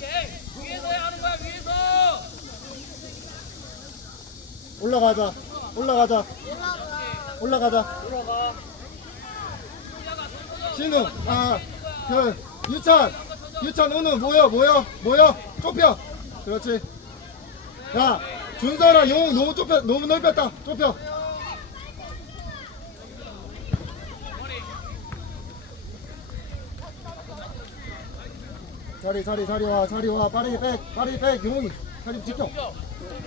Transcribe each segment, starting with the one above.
위에서 해야 하는 거야 위에서 올라가자. 올라가자. 올라가자. 올라가 신우, 아, 그, 유찬, 유찬, 은우, 모여, 모여, 모여, 좁혀. 그렇지. 야, 준서랑 영웅 너무 좁혀, 너무 넓혔다. 좁혀. 자리, 자리, 자리 와, 자리 와, 빠르게 백, 빠르게 백, 영웅이. 자리 지켜.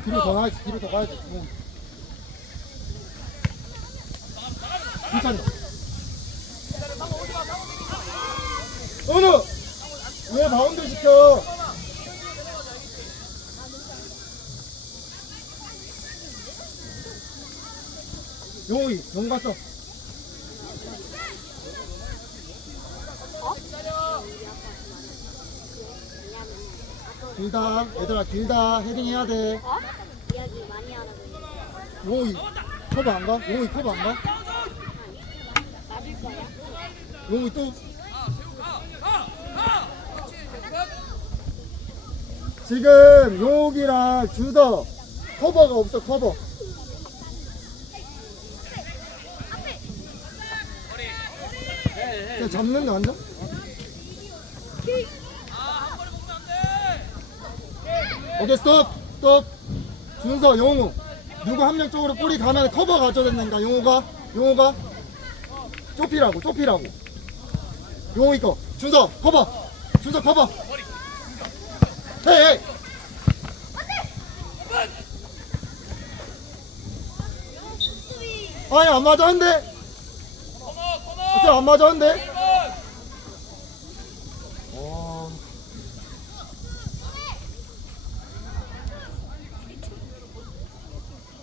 뒤로 더 가야지, 뒤로 더 가야지. 영웅. 유찬이. 은우! 왜 바운드 시켜? 용이 용 갔어. 길다 얘들아 길다 헤딩 해야 돼 어? 이야기 많이 하라고 용이 커버 안 가? 용이 커버 안 가? 맞을 거야? 용이 또 지금 용이랑 준서 커버가 없어 커버 그냥 잡는데 완전? 오케이 스톱. 스톱. 준서 용우. 누구 한 명 쪽으로 볼이 가면 커버 가져야 된다니까 용우가. 용우가. 좁히라고 좁히라고. 용우 이거. 준서 커버. 준서 커버. 헤이 헤이. 아니 안 맞았는데? 쌤안 맞았는데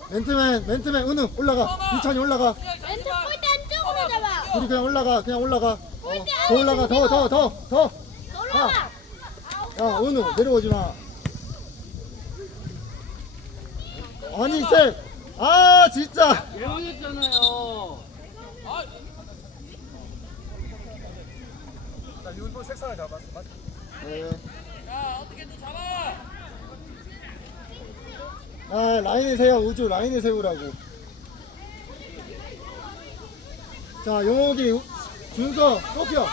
멘트맨 멘트맨 은우 올라가. 유찬이 올라가. 왼쪽 골대 안쪽으로 잡아. 둘이 그냥 올라가 그냥 올라가. 어, 더 올라가 더 더 더더. 올라가. 야 은우 내려오지 마. 아니 쌤아 진짜. 예언했잖아요. 네. 야 어떻게 또 잡아 아 라인을 세워 우주 라인을 세우라고. 자 용욱이 준서 좁혀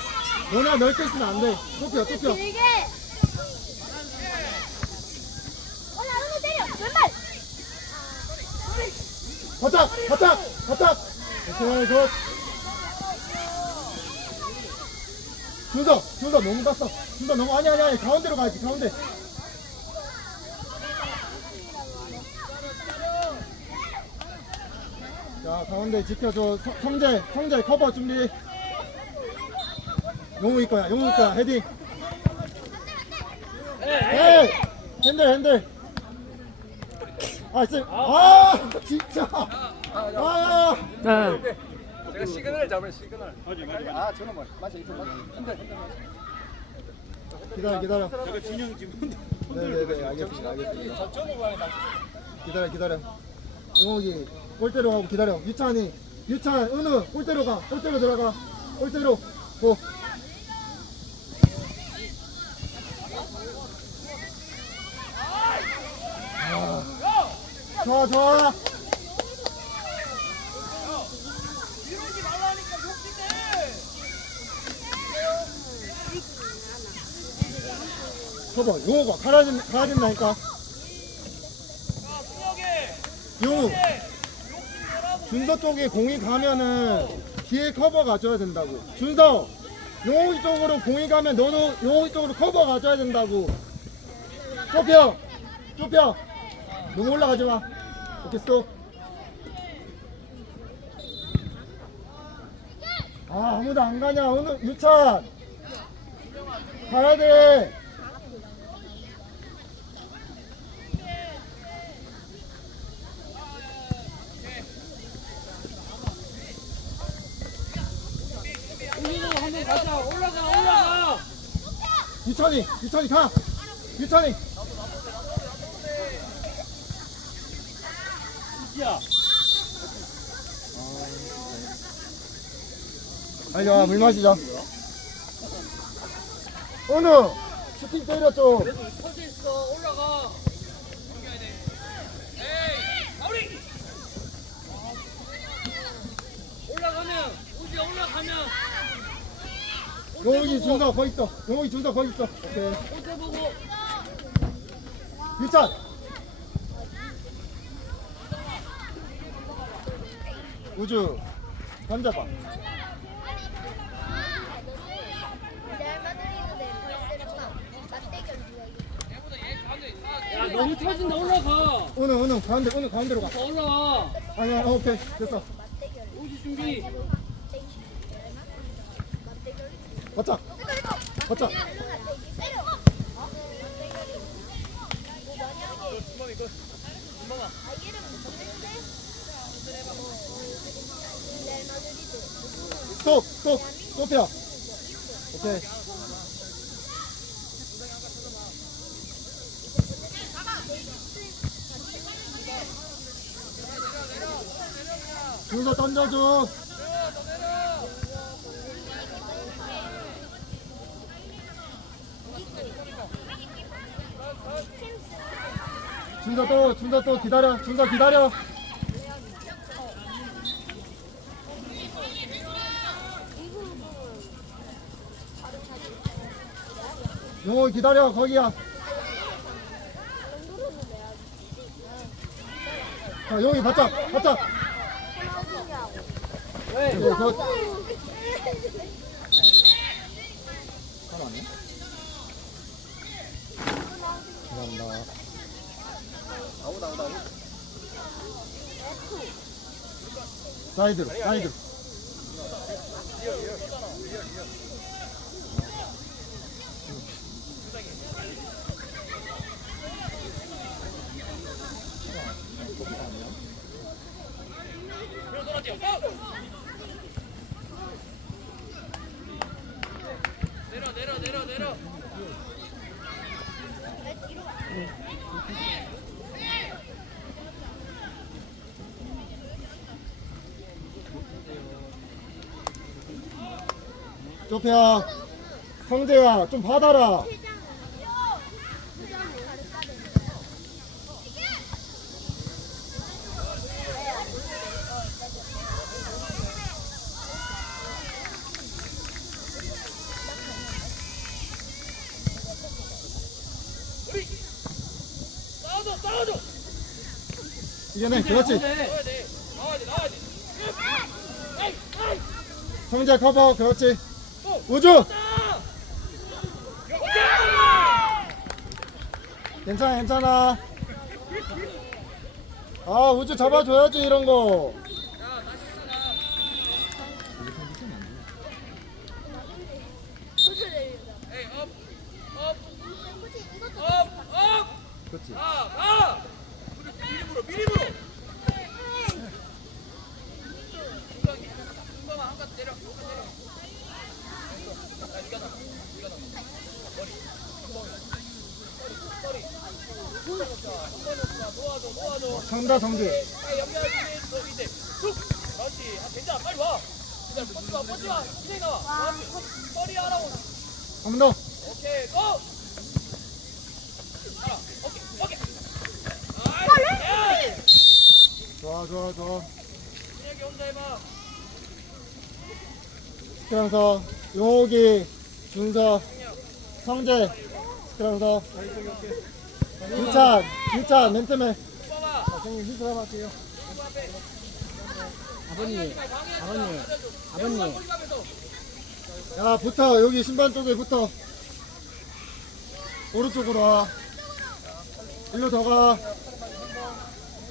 너네 넓게 쓰면 안돼. 길게. 올라 올라 때려. 왼발. 바짝 바짝 바짝. 오케이 굿 준서 준서 너무 갔어. 준서 너무 아니 아니 아니. 가운데로 가야지 가운데 자 가운데 지켜줘. 성- 성재 성재 커버 준비. 용우 이 거야 용우 이 거야. 헤딩. 에이 핸들 핸들. 아 쌤. 아 진짜. 아. 제가 시그널 잡을 시그널. 맞아 맞아. 아 저는 뭐 맞아 이거 맞아. 힘들 힘들. 기다려 기다려. 제가 진영 지금 네네네 알겠습니다 알겠습니다. 기다려 기다려. 용욱이 골대로 가고 기다려. 유찬이 유찬 은우 골대로 가. 골대로 들어가. 골대로. 고. 아, 좋아 좋아. 이러지 말라니까 욕심내 봐봐 용우가 가라진, 가라진다니까. 자 용우 욕심 내라고 준서 쪽에 공이 가면은 뒤에 커버 가줘야 된다고. 준서, 용호이 쪽으로 공이 가면 너도 용호이 쪽으로 커버 가줘야 된다고. 좁혀, 좁혀. 너무 올라가지 마. 스톱. 아 아무도 안 가냐 오늘 유찬 가야 돼. 우리도 한번 가자 올라가 올라가 유찬이, 유찬이 가. 유찬이. 야 아니, 야, 물 마시자. 은우, 슈팅 때렸죠. 그래도 퍼져 있어. 올라가. 넘겨야 돼. 에이, 마무리. 올라가면 우지 올라가면 용욱이 준서 거기 있어. 용욱이 준서 거기 있어. 오케이. 어제 보고 유찬. 우주. 이야기. 야 너무 터진다 올라가. 오늘 오늘 가운데 오늘 가운데로 가. 더 올라와. 아니야 오케이 됐어. 우지 준비. 레알 마드리드 스톱 스톱 스톱이야. 오케이. 준서 던져줘. 준서 또 준서 또 기다려. 준서 기다려. 용호 기다려 거기야. 자 용이 바짝 바짝. 왜? 이거 그 아니야? 감사합니다. 아웃 아웃 아웃. 사이드로 사이드. 내려 내려 내려 내려. 쪼피야 성재야 좀 받아라. 싸워줘. 이겨내 그렇지. 나와야 돼. 나와야 돼. 성재 커버 그렇지. 우주 괜찮아 괜찮아. 아 우주 잡아줘야지 이런 거. 에이 업. 업. 업. 업. 그렇지. 가 가. 우리 미리 물어 미리 물어. 중간이 중간만 한칸 내려 한칸 내려. 야 이겨놔 이겨놔. 머리. 머리. 머리. 놓아줘 이제 쑥 그렇지 아 괜찮아 빨리 와 뻗지 마 뻗지 마 이제 나와 머리 번 더. 오케이 고 좋아 좋아. 스크랑서 용욱이 준서 성재. 스크랑서. 유찬 유찬 맨투맨 힌트 하나 할게요. 아버님 아버님 아버님. 야 붙어. 여기 신발 쪽에 붙어. 오른쪽으로 와. 일로 더 가.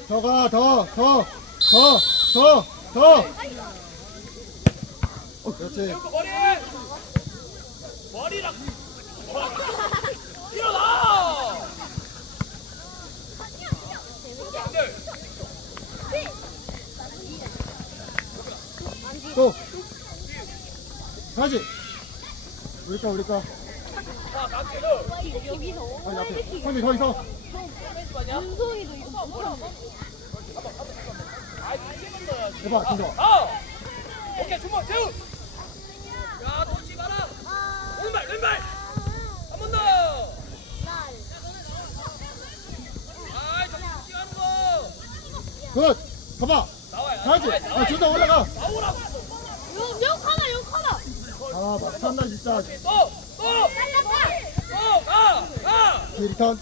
더 가 더 더 더 더 더. 어, 그렇지. 머리! 머리랑 할까 우리 거? 아니 앞에. 형님 거기서 윤성이도 이거 뭐라 해봐 진정 오케이 주먹 재우 야 놓지 마라! 오른발 왼발! 한 번더! 아이 가봐 나와야 가야지. 아, 둘다 올라가. 나오라고! 명 아 막판다 진짜 리턴